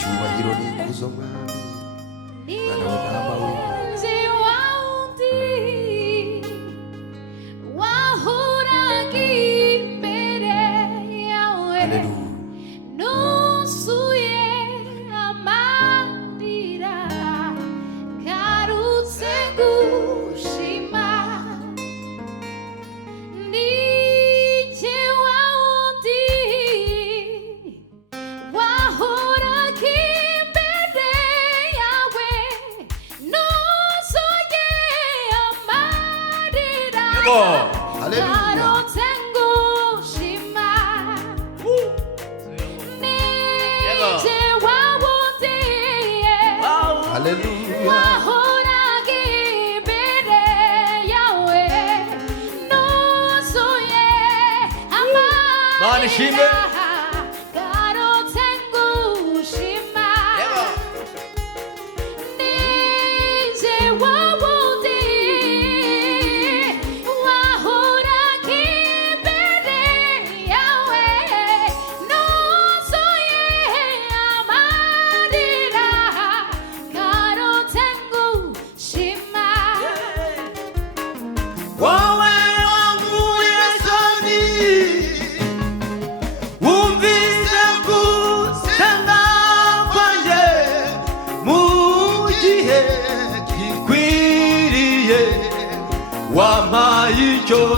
icyubahiro n'ikuzo mwami mwana w'intama w'Imana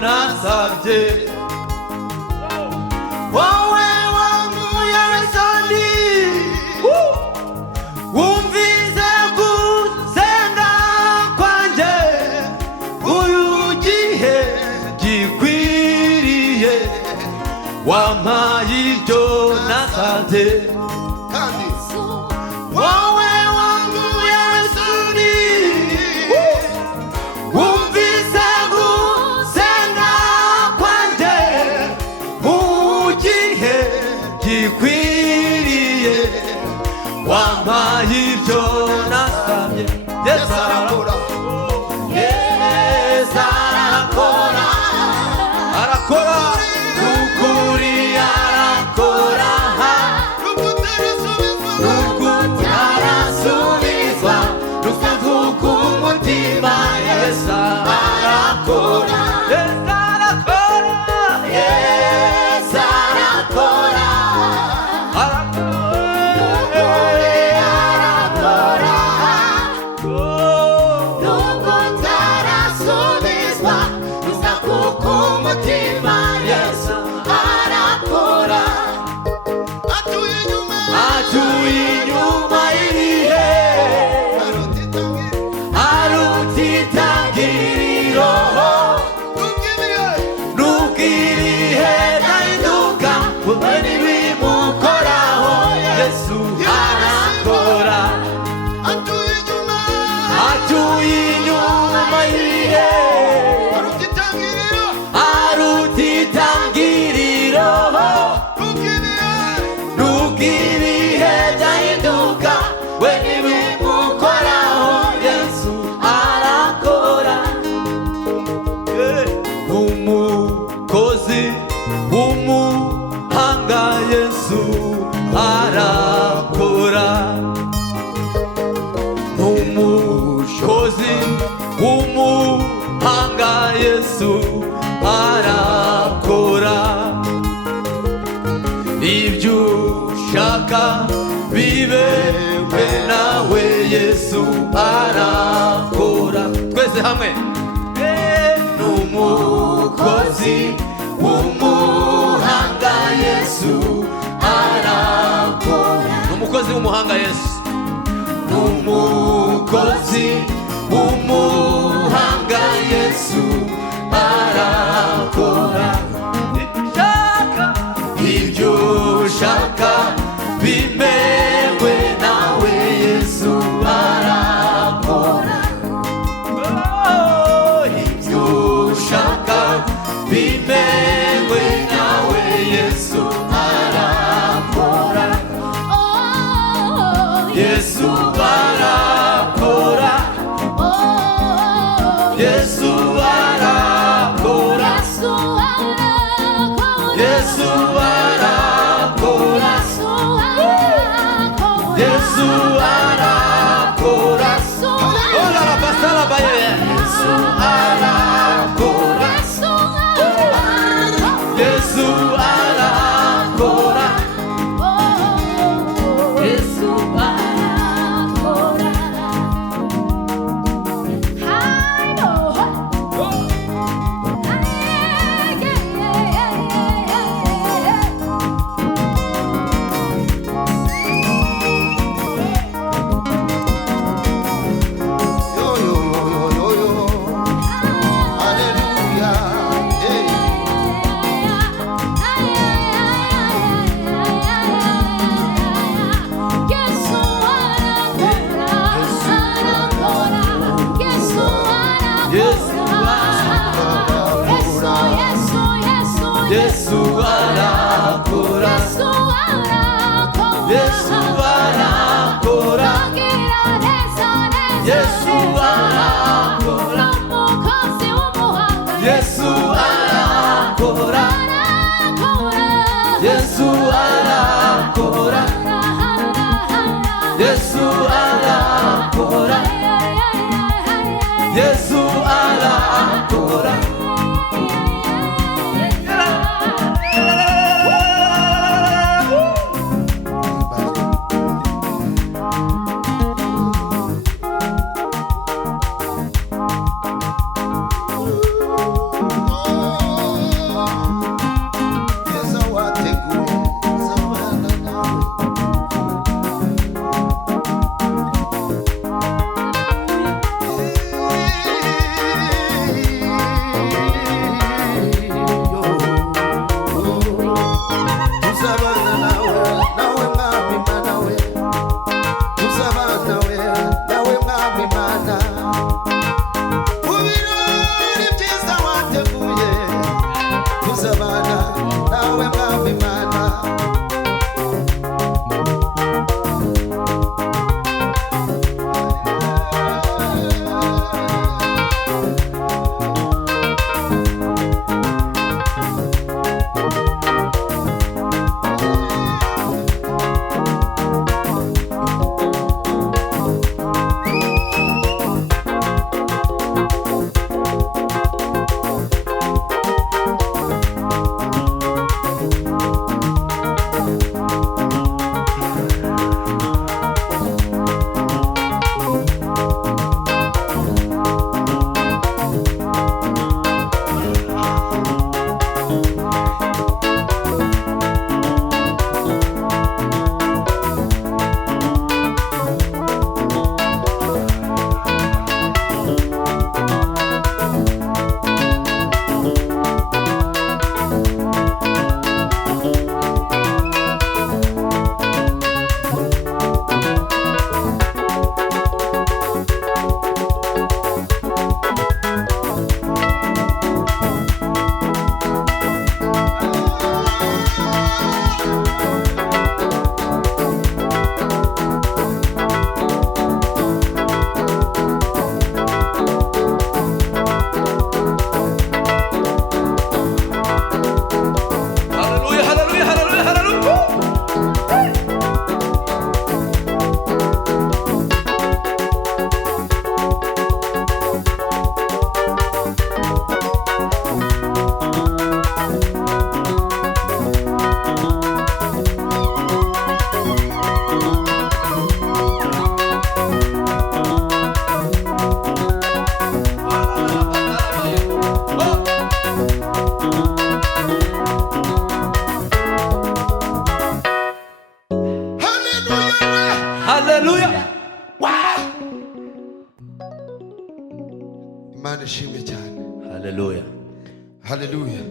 nasabye wowe wanguye Yesu wumvise gusenga kwanjye uyu gihe gikwiriye wampaye ibyo nasabye kandi wowe wanguye Yesu wumvise gikwiriye wampaye ibyo nasabye Yesu arakora Yesu arakora arakora ukuri arakora rukutarasubizwa rukavuga umutima Yesu arakora Yesu arakora Yesu arakora Yesu arakora ibyo ushaka bibewe nawe Yesu arakora twese hamwe n'umukozi w'umuhanga Yesu arakora n'umukozi w'umuhanga Yesu n'umukozi w'umuhanga Yesu arakora ibyo ushaka bimewe nawe Yesu arakora ibyo ushaka bimewe nawe Yesu arakora Yesu arakora Imana ishimwe cyane. Hallelujah. Hallelujah.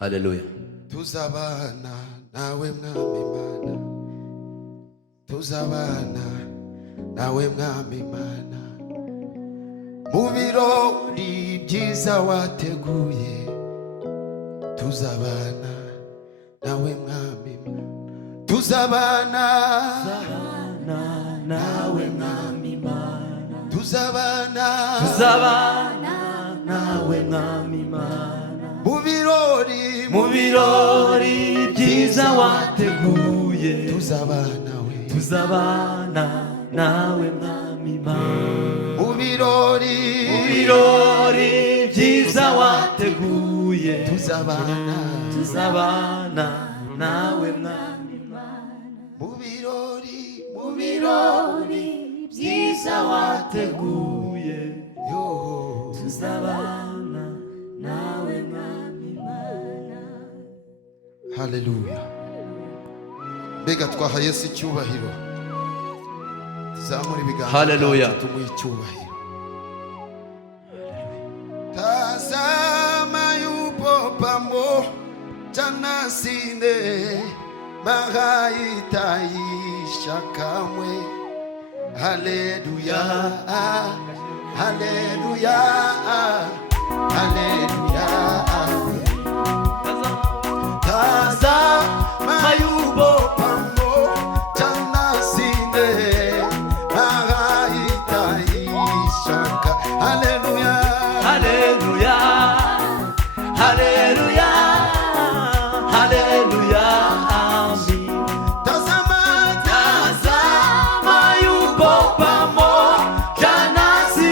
Hallelujah. Tuzabana nawe mwami Imana. Tuzabana nawe mwami Imana. Mu birori byiza wateguye. Tuzabana nawe mwami Imana. Tuzabana nawe mwami Imana. Tuzabana nawe mwami Imana. mu birori byiza wateguye. Tuzabana we. Tuzabana nawe mwami Imana. Mu birori byiza wateguye. Tuzabana nawe mwami Imana. mu birori byiza wateguye. yo. Tuzabana nawe mwami Imana. Hallelujah. Mbega twaha Yesu icyubahiro. Tuzamura ibiganza. Hallelujah. Tumuhe icyubahiro. Tazama yupo pamoja nasi mahali taisha kamwe. Haleluya, haleluya, haleluya. Tazama yupo pamoja nasi mahali taisha kamwe. Haleluya, Hallelujah. Hallelujah. Hallelujah. Amen. tazama yupo pamoja nasi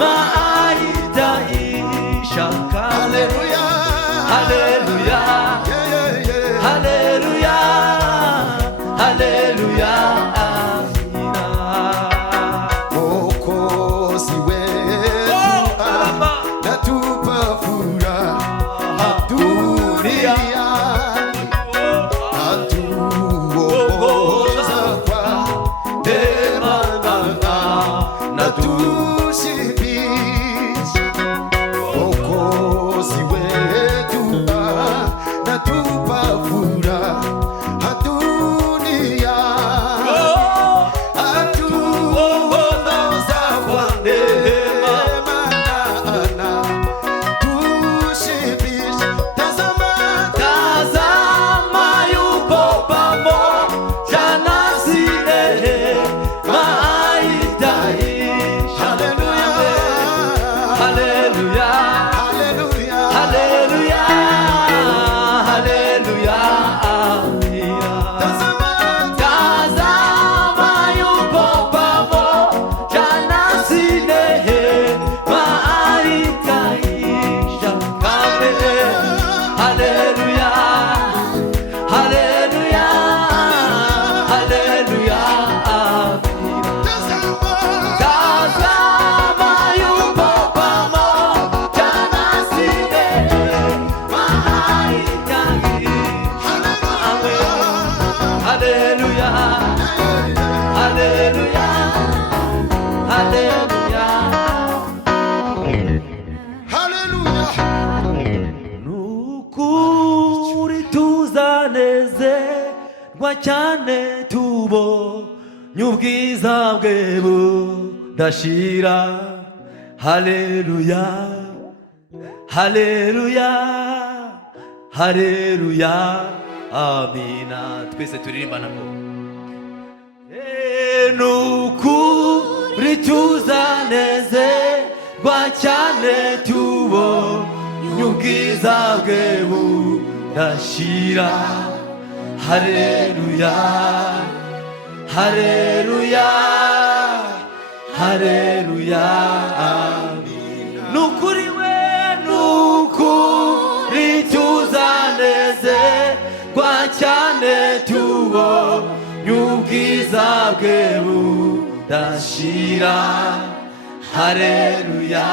mahali taisha kamwe. haleluya, Hallelujah. yeah, yeah, yeah. Hallelujah. Hallelujah. Amina. Mwokozi wetu natupa furaha duniani, atuongoza kwa neema na tushibisha. Mwokozi wetu natupa furaha duniani, atuongoza kwa neema na tushibisha. Tazama yupo pamoja nasi mahali taisha kamwe. Hallelujah. haleluya, Hallelujah. Hallelujah. Amina. tazama Tazama yupo pamoja nasi mahali taisha kamwe. Hallelujah. Hallelujah. Hallelujah. Amina. Tazama yupo pamoja nasi mahali taisha kamwe. Hallelujah. Hallelujah. Hallelujah. haleluya. Nukuri tuzanezerwa cyane tubonye ubwiza bwe budashira. Haleluya. Haleluya. Haleluya. Amina. Twese turirimbana ngo nukuri tuzanezerwa cyane tubonye ubwiza bwe budashira. Haleluya. Haleluya. Haleluya. Nukuri we nukuri tuzanezerwa cyane tubonye ubwiza bwe budashira. Haleluya.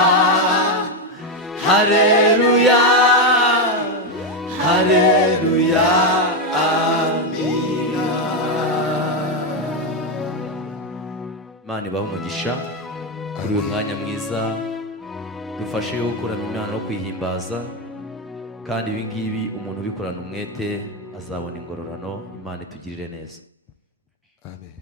Haleluya. Haleluya. Amina. Imana ibahe umugisha kuri uyu mwanya mwiza dufashe gukorana Imana no kwihimbaza, kandi ibi ngibi umuntu ubikorana umwete azabona ingororano. Imana itugirire neza. Amen.